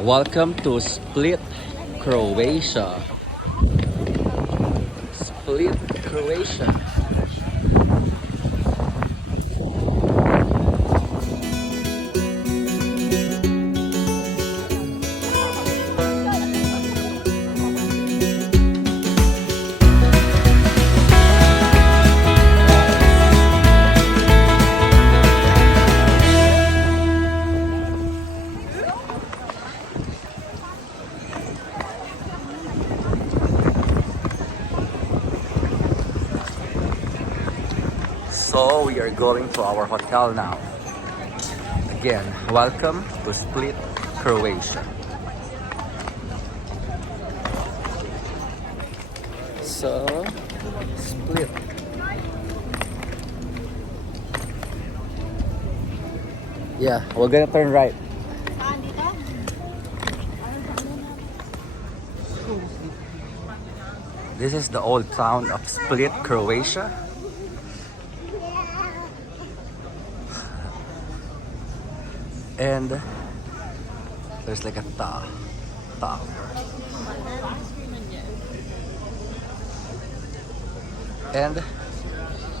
Welcome to Split, Croatia. Split, Croatia. So we are going to our hotel now. Again, welcome to Split, Croatia. So, Split. Yeah, we're gonna turn right. This is the old town of Split, Croatia. And there's like a tower. And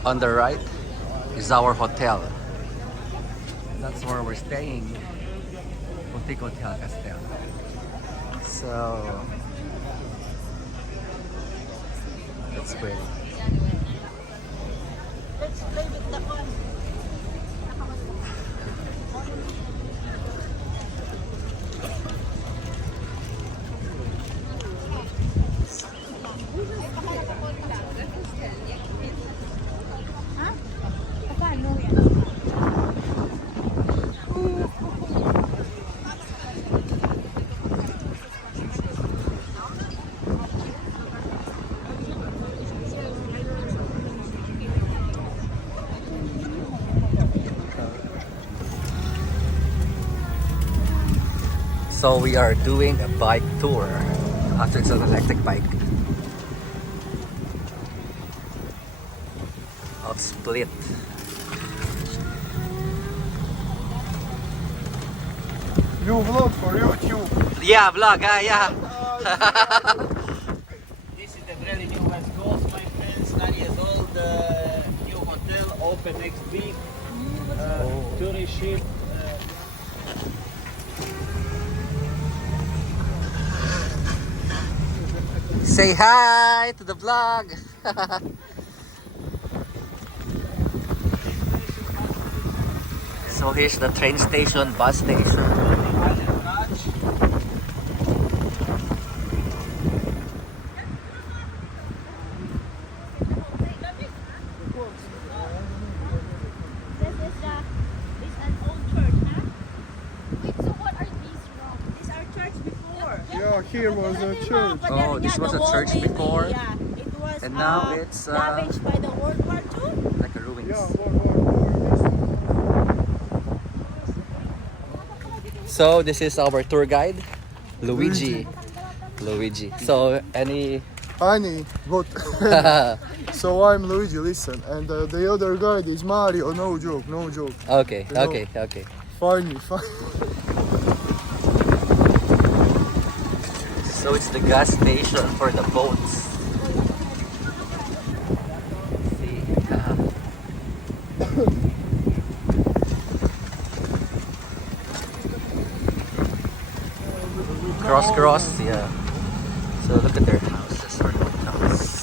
on the right is our hotel. That's where we're staying. Boutique Hotel Castel. So that's great. Let's play with the one. So we are doing a bike tour. Actually, it's an electric bike of Split. New vlog for YouTube. Yeah, vlog, yeah. This is the really new West Coast, my friends, 9 years old, new hotel, open next week, tourist ship. Say hi to the vlog. So here's the train station, bus station. Here was a church. Oh, this was a church before, Yeah, it was. and now it's damaged by the World War II. like a ruins. Yeah, So this is our tour guide, Luigi. So any Honey, what? So I'm Luigi, listen, and the other guy is Mario. No joke. okay. Find me. So it's the gas station for the boats. See, cross, yeah. So look at their houses or hotels.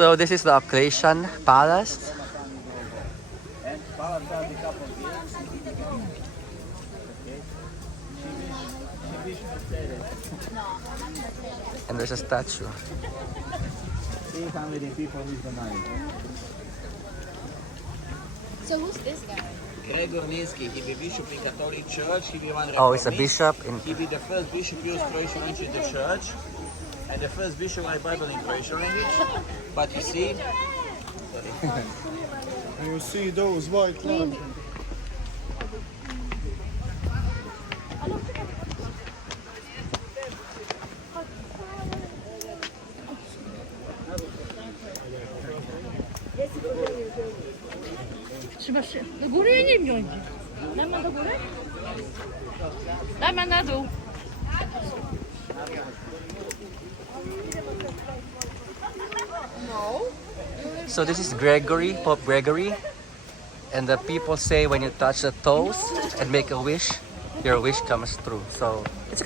So this is the Croatian Palace. And there's a statue. See how many people with the money. So who's this guy? Grgur Ninski, he be bishop in Catholic Church, he be one Oh, it's a reformist. bishop in... He be the first bishop used Croatian into the church. and the first visualized Bible in Croatian language. But you see, And you see those white lines. Zobaczcie, do góry jej nie wziąć. Dajmy do góry? Dajmy na dół. So this is Gregory, Pope Gregory. And the people say when you touch the toes and make a wish, your wish comes true. So it's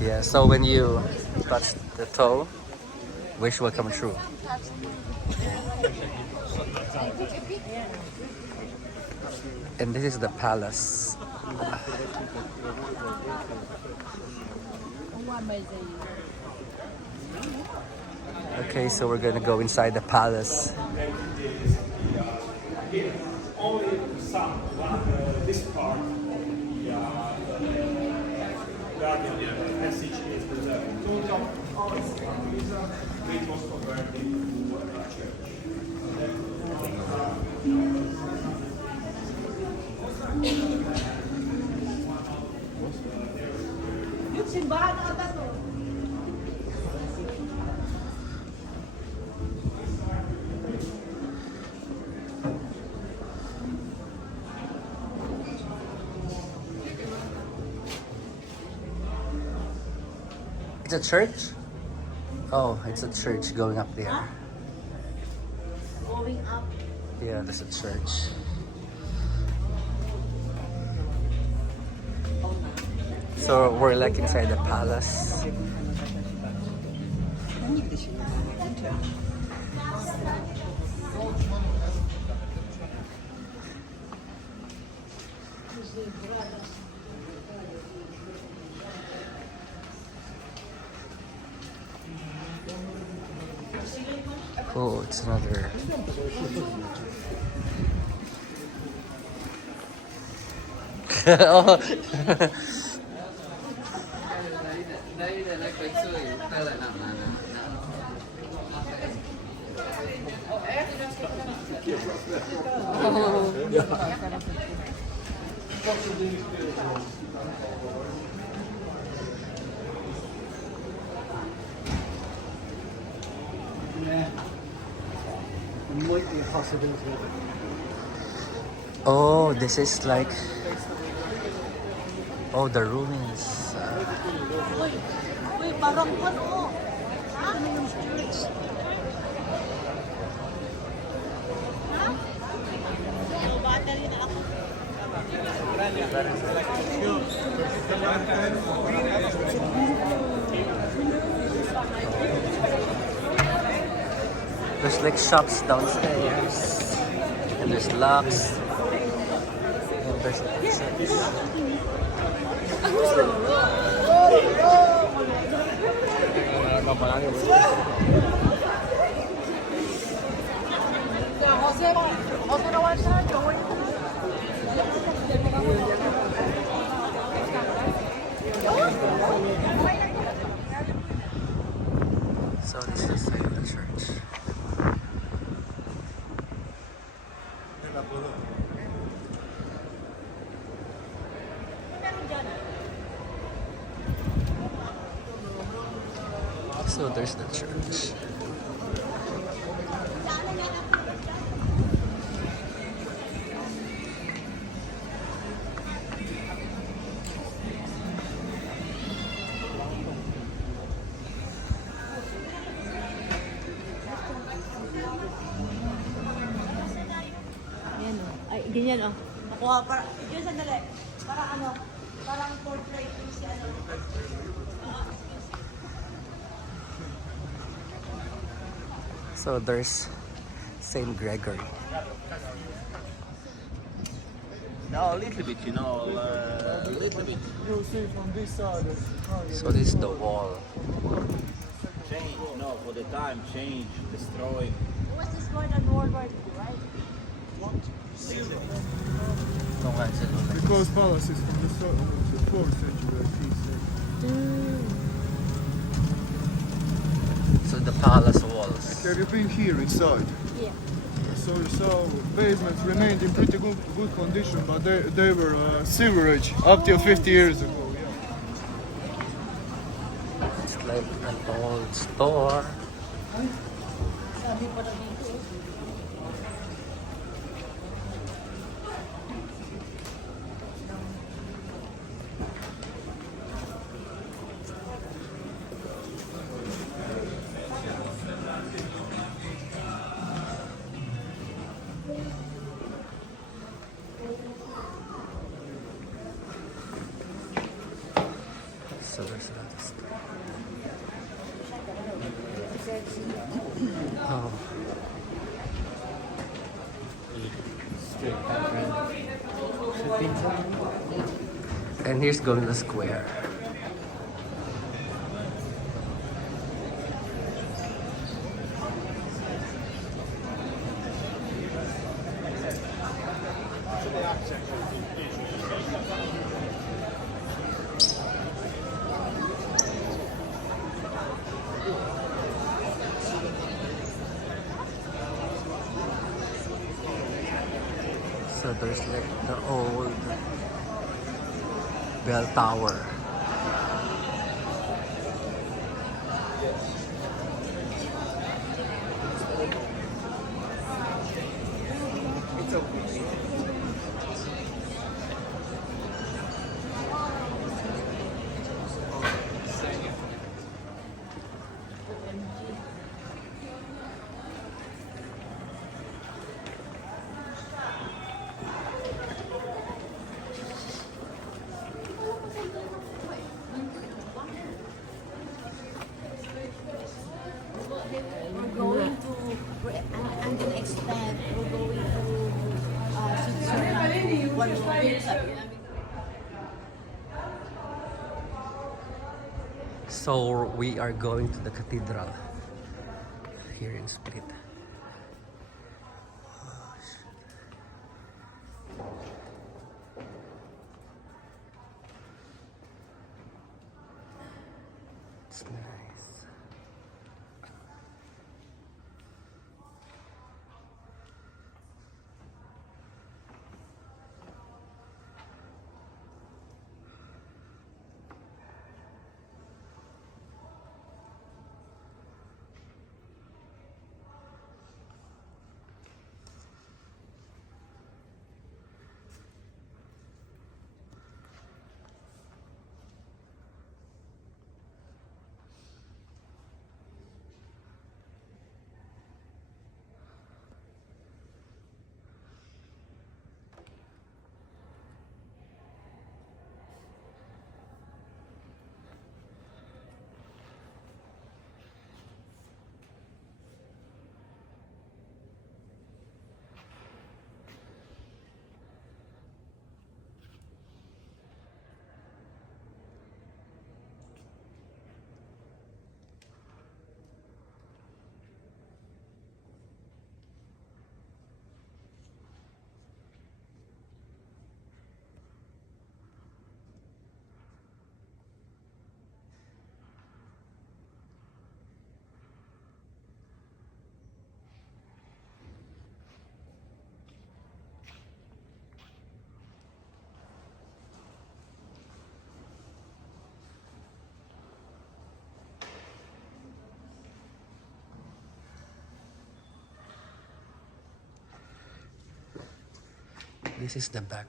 yeah, so when you touch the toe, wish will come true. And this is the palace. Okay, so we're gonna go inside the palace. Only some, this part, guardian passage is preserved. Total it was converted to a church. It's a church? Oh, it's a church going up there. Going up. Yeah, there's a church. So we're like inside the palace. Oh, it's another. Oh. Oh, this is like. Oh, the ruins. Uy, parang ano? Ha? Church. Ha? Oh, battery na ako. There's like shops downstairs, and there's locks. And there's like so this is the church. So there's the church. Ayan o. Ay, ganyan o. Nakuha, parang, yun sandali. Parang ano, parang portrait yung si ano. So there's Saint Gregory. no, a little bit, you know, a little bit. You see from this side. So this is the wall. Change, you know, for the time, change, destroy. Was this more than World War II, right? Because palace is from the 4th century, I think. palace walls. Have you been here inside? Yeah. So you saw basements remained in pretty good condition, but they were sewerage up till 50 years ago. It's like an old store. Sabi pa na dito. So there's another store. Oh. And here's Gondola Square. So there's like the old bell tower. Going to, and the next time, we're going to Switzerland. One week. So we are going to the cathedral here in Split. It's nice. This is the back.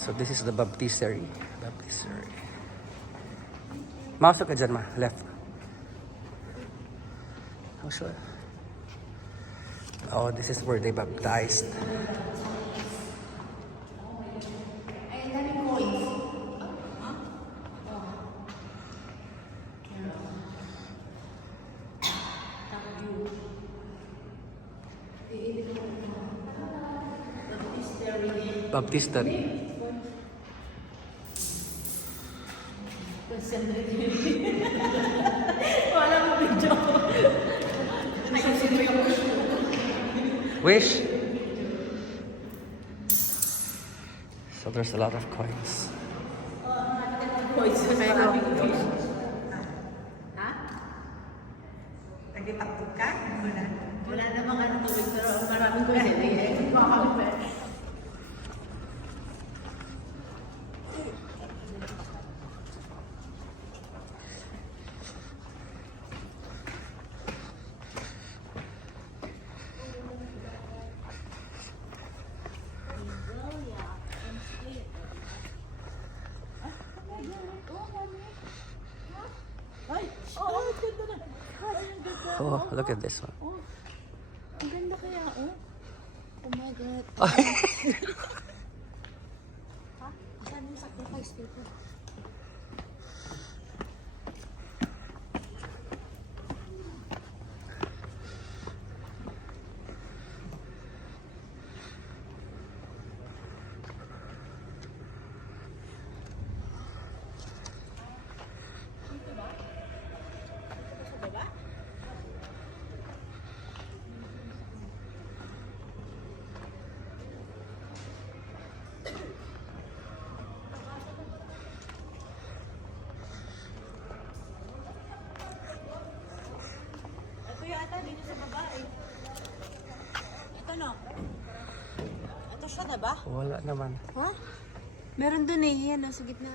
So this is the baptistery. Baptistery. Masok ka dyan, ma. Left. Oh, sure. Oh, this is where they baptized. Ay, ang daming coins. Baptistery. Wala mo video. Wish. So there's a lot of coins. Coins. Ha? Nagipakpok ka? Wala. Wala namang ano tubig, pero maraming coins. Oh, look at this one. Ang ganda kaya, oh. Oh my God. Ha? Saan yung sacrifice dito? Ito no? Ito siya na ba? Wala naman. Ha? Meron dun eh. Yan, sa gitna.